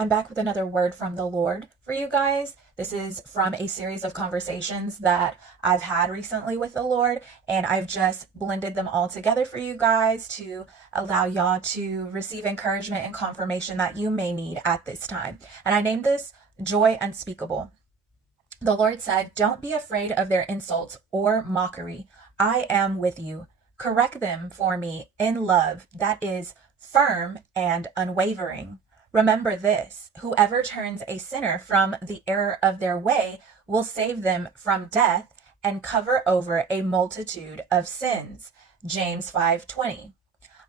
I'm back with another word from the Lord for you guys. This is from a series of conversations that I've had recently with the Lord, and I've just blended them all together for you guys to allow y'all to receive encouragement and confirmation that you may need at this time. And I named this Joy Unspeakable. The Lord said, "Don't be afraid of their insults or mockery. I am with you. Correct them for me in love that is firm and unwavering. Remember this: whoever turns a sinner from the error of their way will save them from death and cover over a multitude of sins." James 5:20.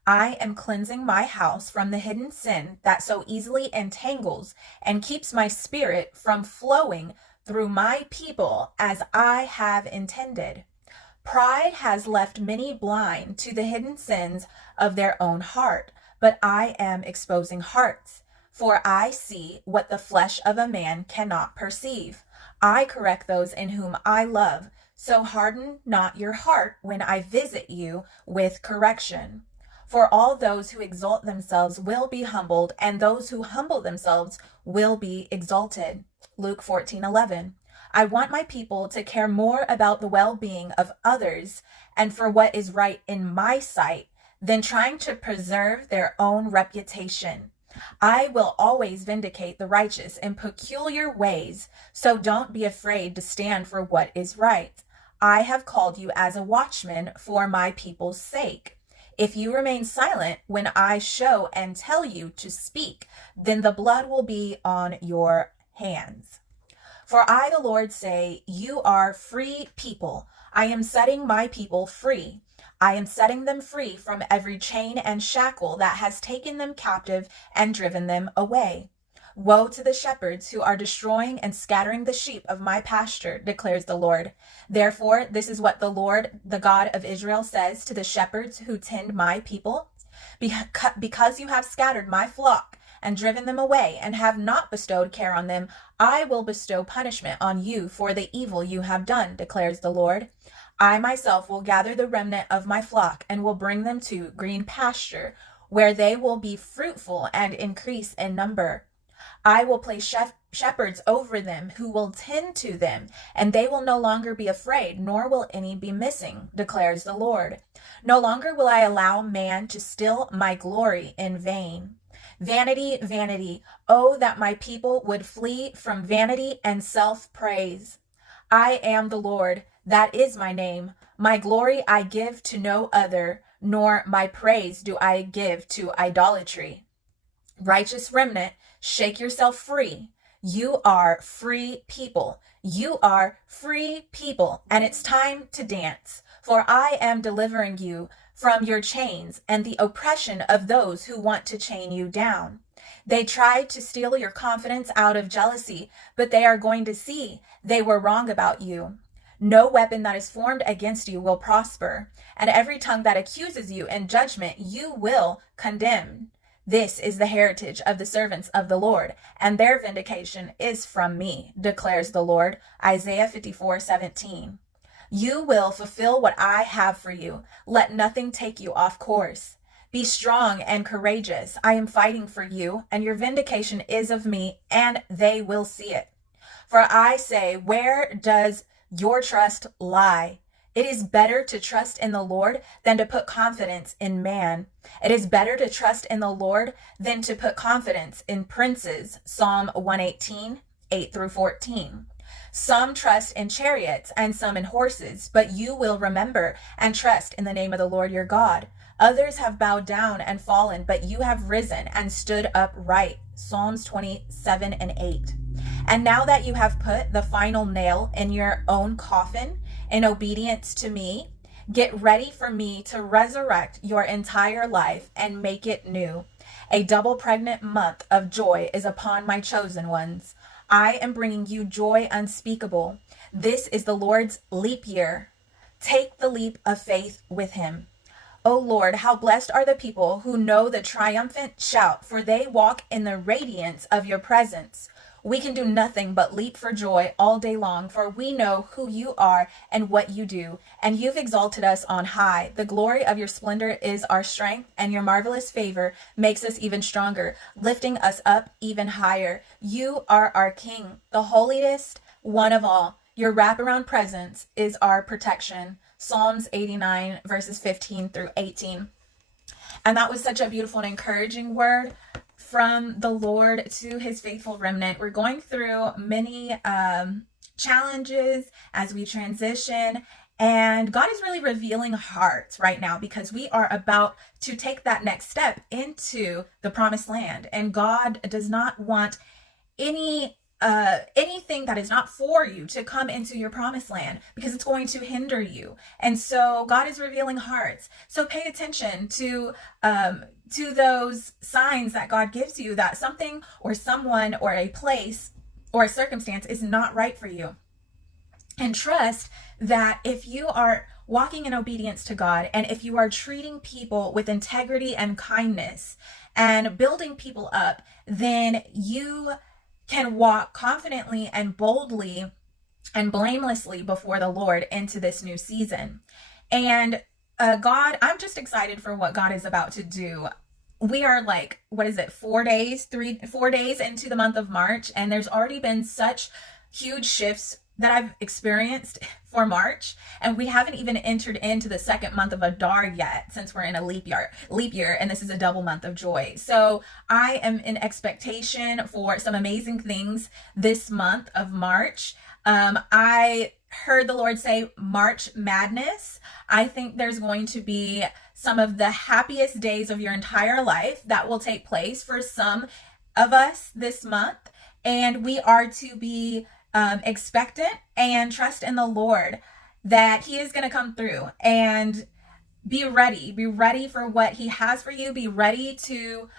I am cleansing my house from the hidden sin that so easily entangles and keeps my spirit from flowing through my people as I have intended. Pride has left many blind to the hidden sins of their own heart, but I am exposing hearts. For I see what the flesh of a man cannot perceive. I correct those in whom I love, so harden not your heart when I visit you with correction. For all those who exalt themselves will be humbled, and those who humble themselves will be exalted. Luke 14:11. I want my people to care more about the well-being of others and for what is right in my sight than trying to preserve their own reputation. I will always vindicate the righteous in peculiar ways, so don't be afraid to stand for what is right. I have called you as a watchman for my people's sake. If you remain silent when I show and tell you to speak, then the blood will be on your hands. For I, the Lord, say, you are free people. I am setting my people free. I am setting them free from every chain and shackle that has taken them captive and driven them away. Woe to the shepherds who are destroying and scattering the sheep of my pasture, declares the Lord. Therefore, this is what the Lord, the God of Israel, says to the shepherds who tend my people. Because you have scattered my flock and driven them away and have not bestowed care on them, I will bestow punishment on you for the evil you have done, declares the Lord. I myself will gather the remnant of my flock and will bring them to green pasture, where they will be fruitful and increase in number. I will place shepherds over them who will tend to them, and they will no longer be afraid, nor will any be missing, declares the Lord. No longer will I allow man to steal my glory in vain. Vanity, vanity, oh, that my people would flee from vanity and self-praise. I am the Lord, that is my name. My glory I give to no other, nor my praise do I give to idolatry. Righteous remnant, shake yourself free. You are free people. You are free people, and it's time to dance. For I am delivering you from your chains and the oppression of those who want to chain you down. They tried to steal your confidence out of jealousy, but they are going to see they were wrong about you. No weapon that is formed against you will prosper, and every tongue that accuses you in judgment you will condemn. This is the heritage of the servants of the Lord, and their vindication is from me, declares the Lord. Isaiah 54:17. You will fulfill what I have for you. Let nothing take you off course. Be strong and courageous. I am fighting for you, and your vindication is of me, and they will see it. For I say, where does your trust lie? It is better to trust in the Lord than to put confidence in man. It is better to trust in the Lord than to put confidence in princes. Psalm 118, 8-14. Some trust in chariots and some in horses, but you will remember and trust in the name of the Lord your God. Others have bowed down and fallen, but you have risen and stood upright. Psalms 27:8. And now that you have put the final nail in your own coffin in obedience to me, get ready for me to resurrect your entire life and make it new. A double pregnant month of joy is upon my chosen ones. I am bringing you joy unspeakable. This is the Lord's leap year. Take the leap of faith with him. O Lord, how blessed are the people who know the triumphant shout, for they walk in the radiance of your presence. We can do nothing but leap for joy all day long, for we know who you are and what you do, and you've exalted us on high. The glory of your splendor is our strength, and your marvelous favor makes us even stronger, lifting us up even higher. You are our King, the holiest one of all. Your wraparound presence is our protection. Psalms 89, verses 15 through 18. And that was such a beautiful and encouraging word from the Lord to his faithful remnant. We're going through many challenges as we transition, and God is really revealing hearts right now because we are about to take that next step into the promised land. And God does not want anything that is not for you to come into your promised land because it's going to hinder you. And so God is revealing hearts. So pay attention to those signs that God gives you that something or someone or a place or a circumstance is not right for you. And trust that if you are walking in obedience to God, and if you are treating people with integrity and kindness and building people up, then you can walk confidently and boldly and blamelessly before the Lord into this new season. And God, I'm just excited for what God is about to do. We are like, 4 days into the month of March, and there's already been such huge shifts that I've experienced for March, and we haven't even entered into the second month of Adar yet, since we're in a leap year, and this is a double month of joy. So I am in expectation for some amazing things this month of March. I heard the Lord say March Madness. I think there's going to be some of the happiest days of your entire life that will take place for some of us this month, and we are to be expectant and trust in the Lord that he is going to come through, and be ready for what he has for you. Be ready to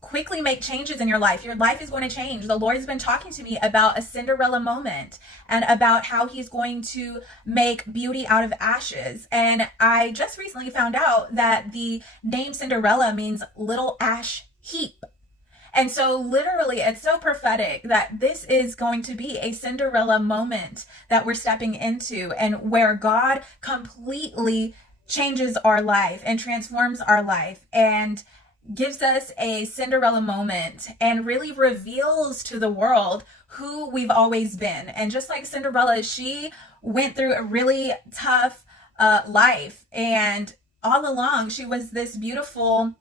quickly make changes in your life. Your life is going to change. The Lord has been talking to me about a Cinderella moment and about how he's going to make beauty out of ashes. And I just recently found out that the name Cinderella means little ash heap. And so literally, it's so prophetic that this is going to be a Cinderella moment that we're stepping into, and where God completely changes our life and transforms our life and gives us a Cinderella moment and really reveals to the world who we've always been. And just like Cinderella, she went through a really tough life, and all along she was this beautiful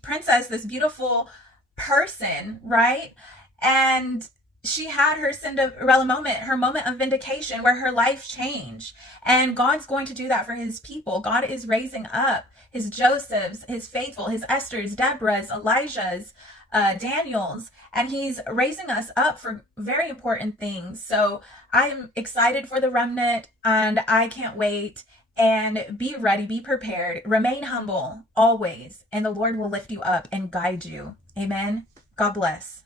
princess, this beautiful person, right? And she had her Cinderella moment, her moment of vindication where her life changed. And God's going to do that for his people. God is raising up his Josephs, his faithful, his Esthers, Deborahs, Elijahs, Daniels, and he's raising us up for very important things. So I'm excited for the remnant, and I can't wait. And be ready, be prepared, remain humble always, and the Lord will lift you up and guide you. Amen. God bless.